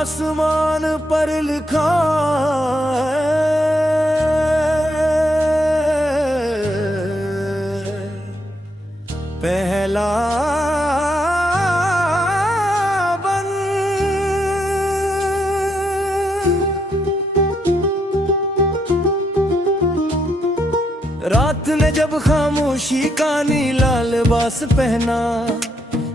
आसमान पर लिखा है, पहला रात ने जब खामोशी का नीला लिबास पहना,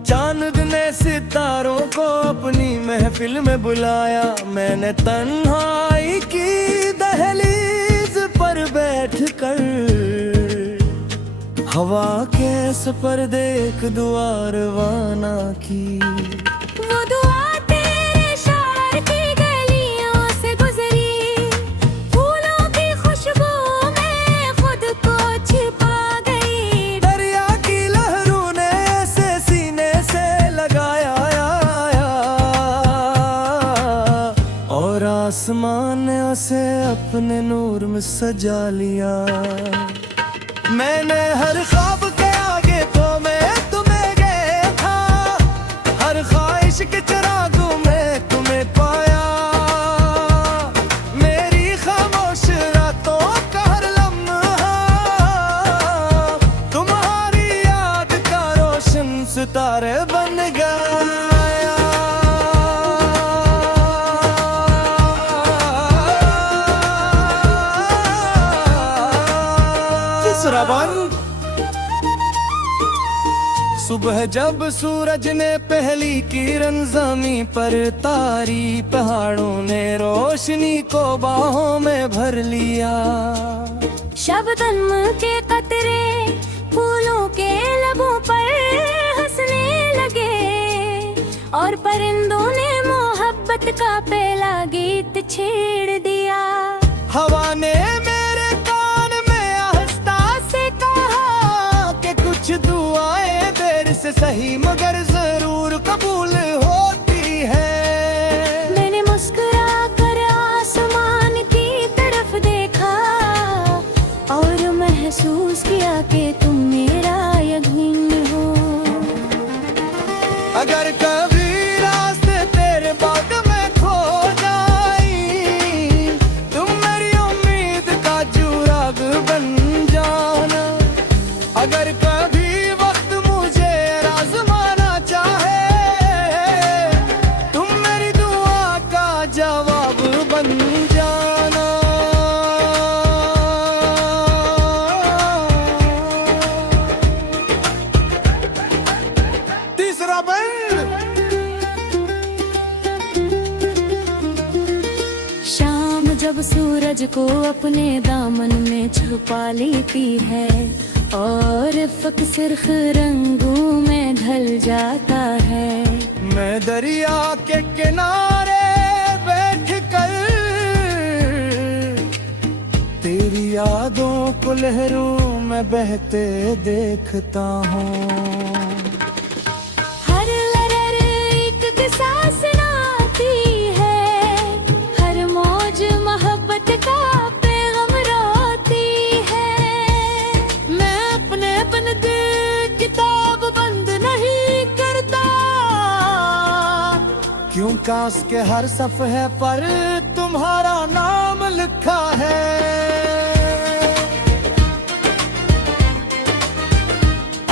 चांद ने सितारों को अपनी महफिल में बुलाया। मैंने तन्हाई की दहलीज पर बैठकर हवा के सफर देख दुआ रवाना की। वो दुआ तेरे शहर की गलियों से गुजरी, फूलों की खुशबू में खुद को छिपा गई। दरिया की लहरों ने ऐसे सीने से लगाया और आसमान ने उसे अपने नूर में सजा लिया। मैंने हर ख्वाब के आगे तो मैं तुम्हें गया था, हर ख्वाहिश के चिरागों में तुम्हें पाया। मेरी खामोश रातों का हर लम्हा तुम्हारी याद का रोशन सितारे बन गया। सुबह जब सूरज ने पहली किरण ज़मीं पर तारी, पहाड़ों ने रोशनी को बाहों में भर लिया। शबनम के कतरे फूलों के लबों पर हंसने लगे और परिंदों ने मोहब्बत का पहला गीत छेड़ दिया। हवा ने मेरे कान में आहिस्ता से कहा कि कुछ दुआएं देर से सही मगर जरूर कबूल होती है। मैंने मुस्कुरा कर आसमान की तरफ देखा और महसूस किया कि तुम मेरा यकीन हो। अगर कभी रास्ते तेरे बाद में खो जाई, तुम मेरी उम्मीद का जुराग बन जाना। अगर कभी वक्त मुझे आज़माना चाहे, तुम मेरी दुआ का जवाब बन जाना। तीसरा बंद। शाम जब सूरज को अपने दामन में छुपा लेती है और फक सिर्ख रंगों में ढल जाता है, मैं दरिया के किनारे बैठकर तेरी यादों को लहरों में बहते देखता हूँ। हर लहर एक किस्सा सुनाती है, हर मौज मोहब्बत का पैगाम रोती है। मैं अपने बनते किताब बंद नहीं करता, क्यों काश के हर सफ़े पर तुम्हारा नाम लिखा है।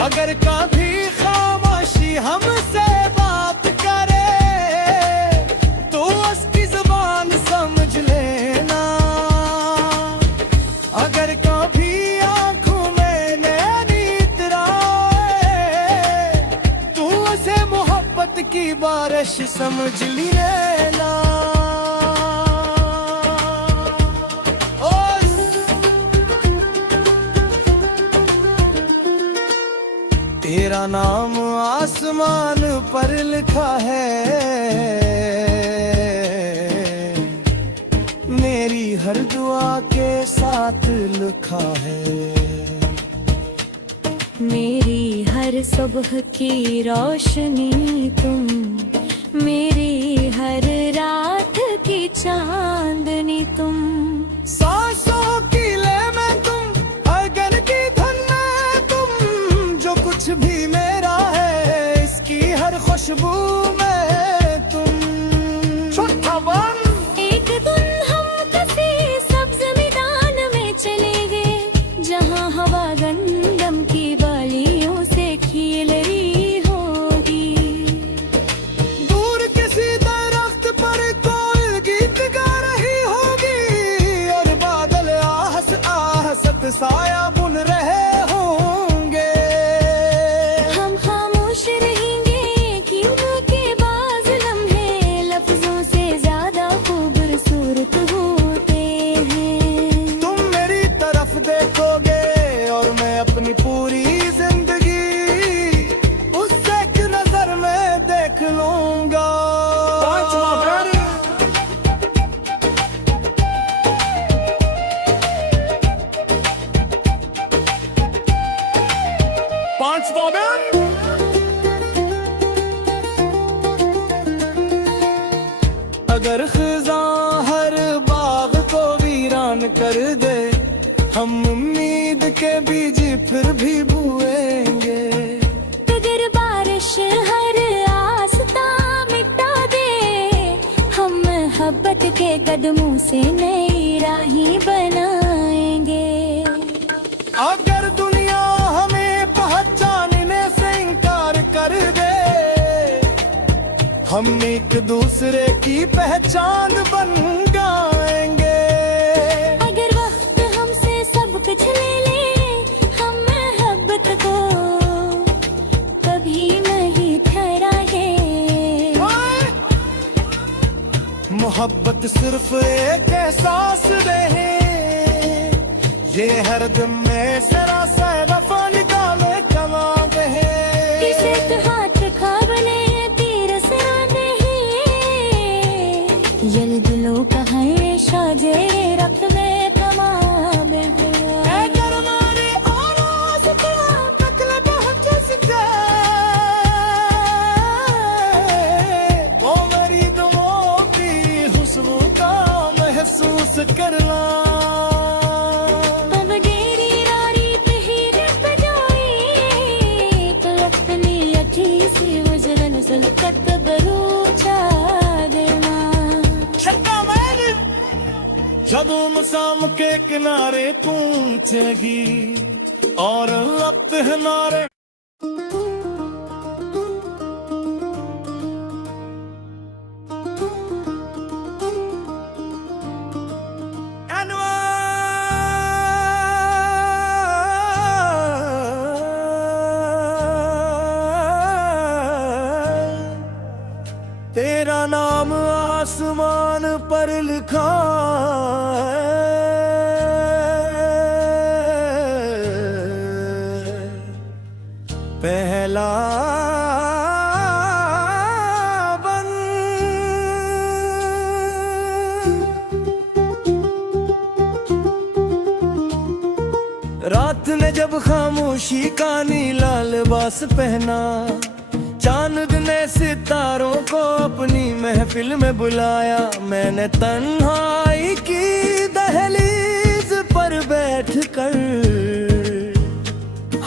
अगर कभी खामोशी हमसे बात करे, तो उसकी जुबान समझ लेना। अगर कभी आंखों में नैनी इतराए, तो उसे मोहब्बत की बारिश समझ लेना। तेरा नाम आसमान पर लिखा है, मेरी हर दुआ के साथ लिखा है। मेरी हर सुबह की रोशनी तुम, मेरी हर रात की चांदनी तुम। सांसों की ले में तुम, अगन की धन में तुम, जो कुछ भी मेरा है इसकी हर खुशबू में तुम। 5 ben. अगर खिजा हर बाग को वीरान कर दे, हम उम्मीद के बीज फिर भी बोएंगे। अगर बारिश हर आस्था मिटा दे, हम मोहब्बत के कदमों से नई राहें बनाएंगे। अगर दुनिया हमें पहचानने से इनकार कर दे, हम एक दूसरे की पहचान बन जाएंगे। अगर वक्त हमसे सब कुछ ले ले, हम मोहब्बत को कभी नहीं ठहराएंगे। मोहब्बत सिर्फ एक एहसास रहे, ये हर दिन में सरा सा वफा निकाले कमाल है। किसे तो हाथ खा बने तीर से नहीं, ये दिलों का हमेशा जे रक्त में कमाल है। महसूस करना अब डेरी रारी पहीर बजाई, कलकनी अठी सी वजरन सलकत बरूचा देना। शक्का मैंने जदों मसाम के किनारे पहुंचेगी और अब हमारे तेरा नाम आसमान पर लिखा है, पहला बन। रात ने जब खामोशी का नीला लिबास पहना, चांद ने सितारों को अपनी महफिल में बुलाया। मैंने तन्हाई की दहलीज पर बैठकर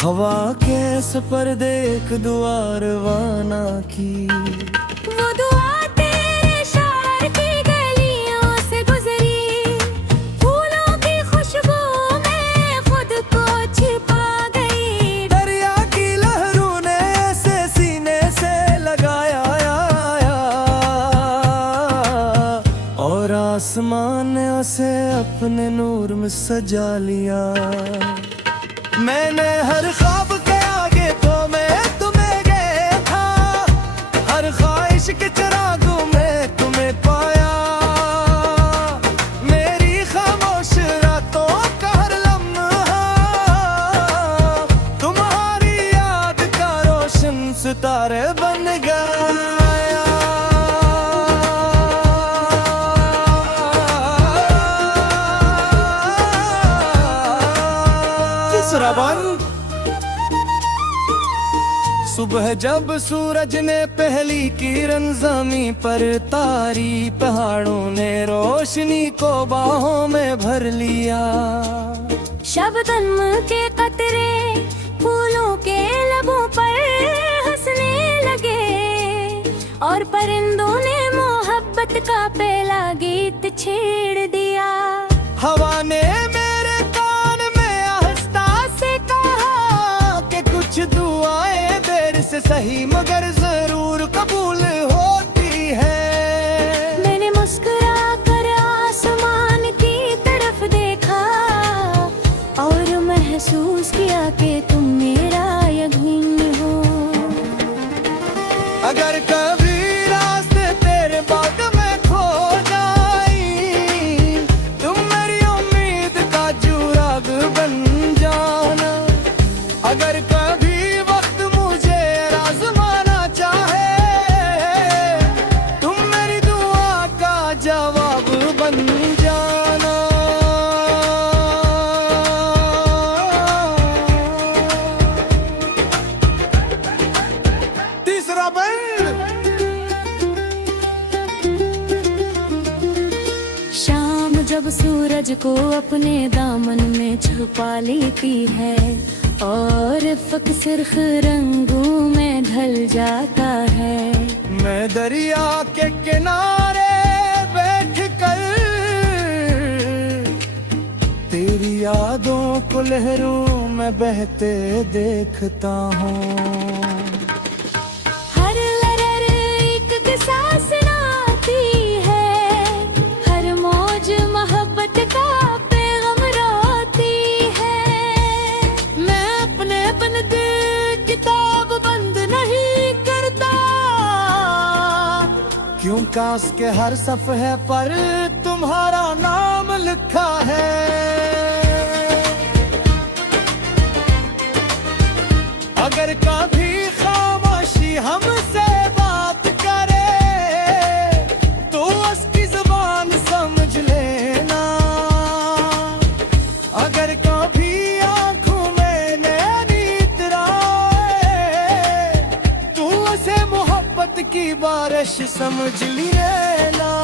हवा के सफर देख दुआ रवाना की। वो दुआ तेरे शहर की गलियों से गुजरी, फूलों की खुशबू में खुद को छिपा गई। दरिया की लहरों ने ऐसे सीने से लगाया और आसमान ने उसे अपने नूर में सजा लिया। मैंने हर ख्वाब के आगे तो मैं तुम्हें गया था, हर ख्वाहिश के चिरागों में तुम्हें पाया। मेरी खामोश रातों का हर लम्हा तुम्हारी याद का रोशन सितारे बन गया। सुबह जब सूरज ने पहली किरण ज़मीं पर तारी, पहाड़ों ने रोशनी को बाहों में भर लिया। शबनम के कतरे फूलों के लबों पर हंसने लगे, और परिंदों ने मोहब्बत का पहला गीत छेड़ दिया। हवा ने मेरे कान में आहिस्ता से कहा कि कुछ दुआएं देर से सही मगर जरूर कबूल होती है। मैंने मुस्कुरा कर आसमान की तरफ देखा और महसूस किया कि तुम मेरा यकीन हो। अगर कभी रास्ते तेरे बाग में खो जाई, तुम मेरी उम्मीद का जुराग बन जाना। अगर कभी वक्त मुझे आजमाना बंद। शाम जब सूरज को अपने दामन में छुपा लेती है और फक सिर्फ रंगों में ढल जाता है, मैं दरिया के किनारे बैठ कर तेरी यादों को लहरों में बहते देखता हूँ। हर लहर एक किस्सा सुनाती है, हर मौज मोहब्बत का पैगाम रोती है। मैं अपने अपन दिल किताब बंद नहीं करता, क्यों काश के हर सफ़े पर तुम्हारा नाम लिखा है। अगर कभी खामोशी हमसे बात करे तो उसकी जुबान समझ लेना। अगर कभी आंखों में नैनी इतराए तो उसे मोहब्बत की बारिश समझ लेना।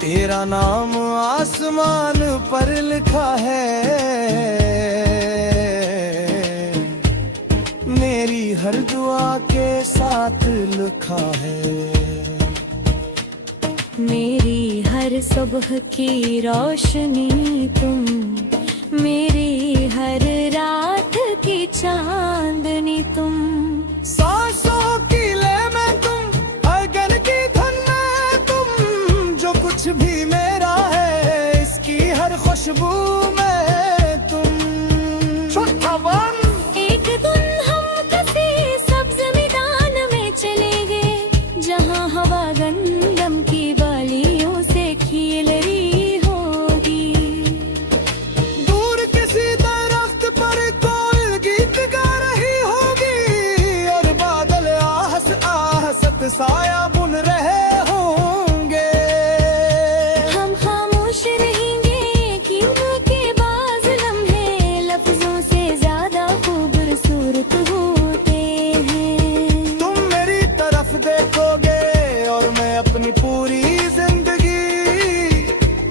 तेरा नाम आसमान पर लिखा है, मेरी हर दुआ के साथ लिखा है। मेरी हर सुबह की रोशनी तुम, मेरी हर रात की चांदनी तुम। सांसों की ले में तुम, अगन की धन में तुम, जो कुछ भी मेरा है इसकी हर खुशबू में तुम। एक दिन हम किसी सब्ज मैदान में चलेंगे, जहाँ हवा गंदम की बालियों से खिल रही होगी। दूर किसी दरख्त पर कोयल गीत गा रही होगी और बादल आहस आहसत साया बुन रहे होंगे। हम खामोश रहेंगे क्योंकि बाज़ लम्हे लफ्जों से ज्यादा खूबसूरत होते हैं। तुम मेरी तरफ देखोगे और मैं अपनी पूरी जिंदगी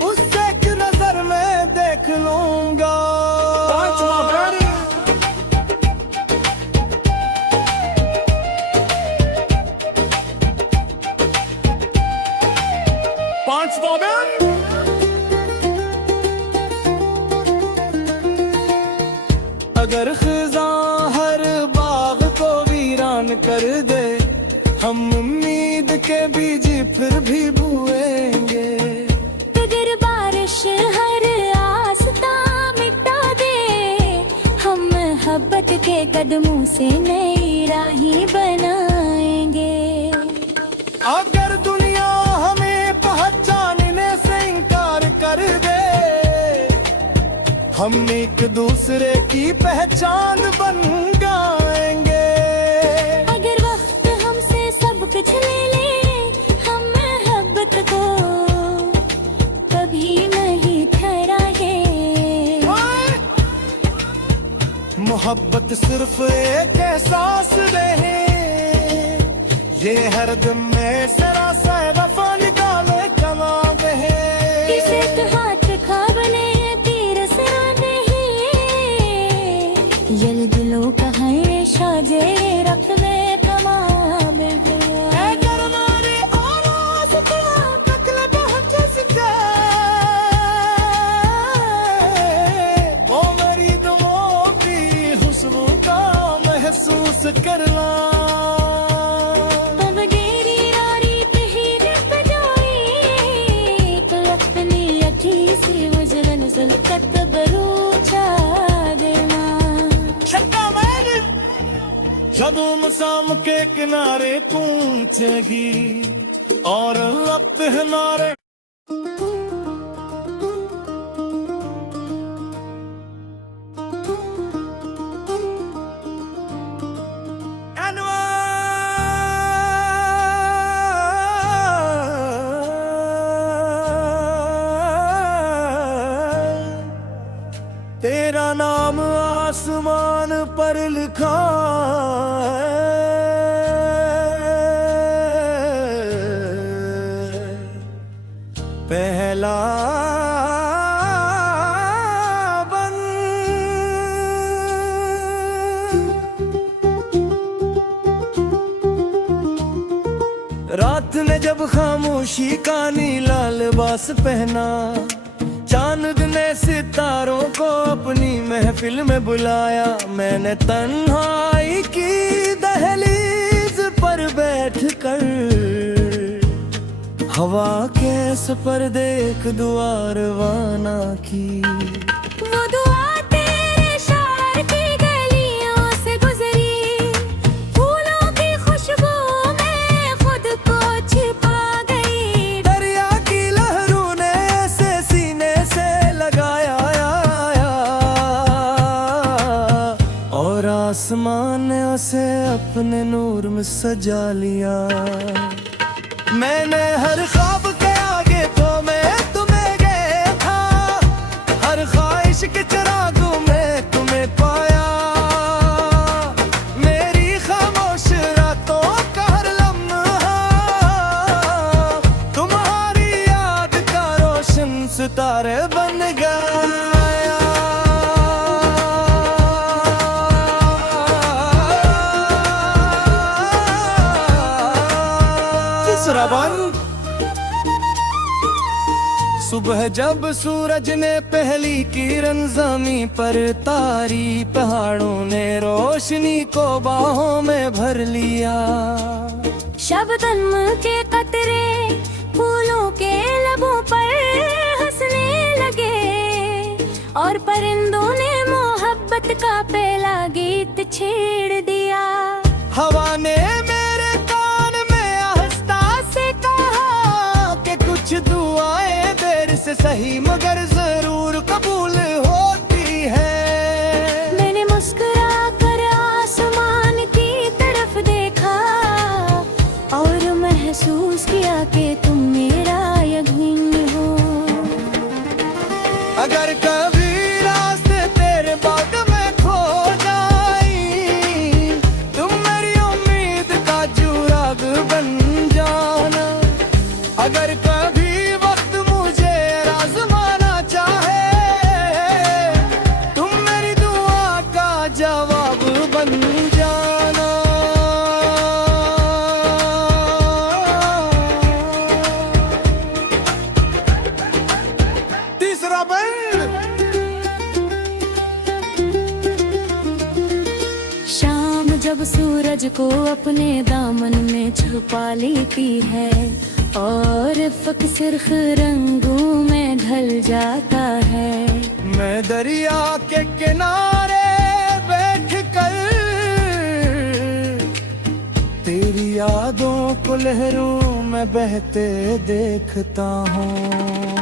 उससे एक नजर में देख लूंगा। पांचवा बैंड। अगर खिजा हर बाग को वीरान कर दे, हम उम्मीद के बीज फिर भी बोएंगे। अगर बारिश हर आस्था मिटा दे, हम मोहब्बत के कदमों से नई राहें बनाएंगे। अगर दुनिया हमें पहचानने से इनकार कर दे, हम एक दूसरे की पहचान बन जाएंगे। अगर वक्त हमसे सब कुछ ले ले, हम मोहब्बत को कभी नहीं ठहराएंगे। मोहब्बत सिर्फ एक एहसास रहे, ये हर दिन में सरासर वफा निकाले कमाल है। किसे तो हाथ खाबने तीर से नहीं, यल दिलों का है शाजे रख में कमाल है। अगर नारे आवाज़ तो तकले बहुत सके, वो मेरी दुआओं की खुशबू का महसूस करना। जदों मसाम के किनारे कूचेगी और लब नारे। आसमान पर लिखा है, पहला बन। रात ने जब खामोशी का नीला लिबास पहना, चांद ने सितारों को अपनी महफिल में बुलाया। मैंने तन्हाई की दहलीज पर बैठकर हवा के सफर देख दुआ रवाना की। वो दुआ तेरे शहर की गलियों से गुजरी, फूलों की खुशबू में खुद को छिपा गई। दरिया की लहरों ने ऐसे सीने से लगाया और आसमान ने उसे अपने नूर में सजा लिया। मैंने हर ख्वाब के आगे तो मैं तुम्हें देखा, हर ख्वाहिश के चिरागों में तुम्हें पाया। मेरी खामोश रातों का हर लम्हा तुम्हारी याद का रोशन सितारे बन गया। सुबह जब सूरज ने पहली किरण ज़मीं पर तारी, पहाड़ों ने रोशनी को बाहों में भर लिया। शबनम के कतरे फूलों के लबों पर हंसने लगे और परिंदों ने मोहब्बत का पहला गीत छेड़ दिया। हवा ने मेरे कान में आहिस्ता से कहा कि कुछ दुआएं देर से सही मगर जरूर कबूल होती है। मैंने मुस्कुरा कर आसमान की तरफ देखा और महसूस किया कि तुम मेरा यकीन हो। अगर कभी रास्ते तेरे बाग में खो जाई, तुम मेरी उम्मीद का जुराग बन जाना। अगर कभी वक्त मुझे आज़माना चाहे, तुम मेरी दुआ का जवाब बन जाना। तीसरा बंद। शाम जब सूरज को अपने दामन में छुपा लेती है और फक्र रंगों में ढल जाता है। मैं दरिया के किनारे बैठकर तेरी यादों को लहरों में बहते देखता हूँ।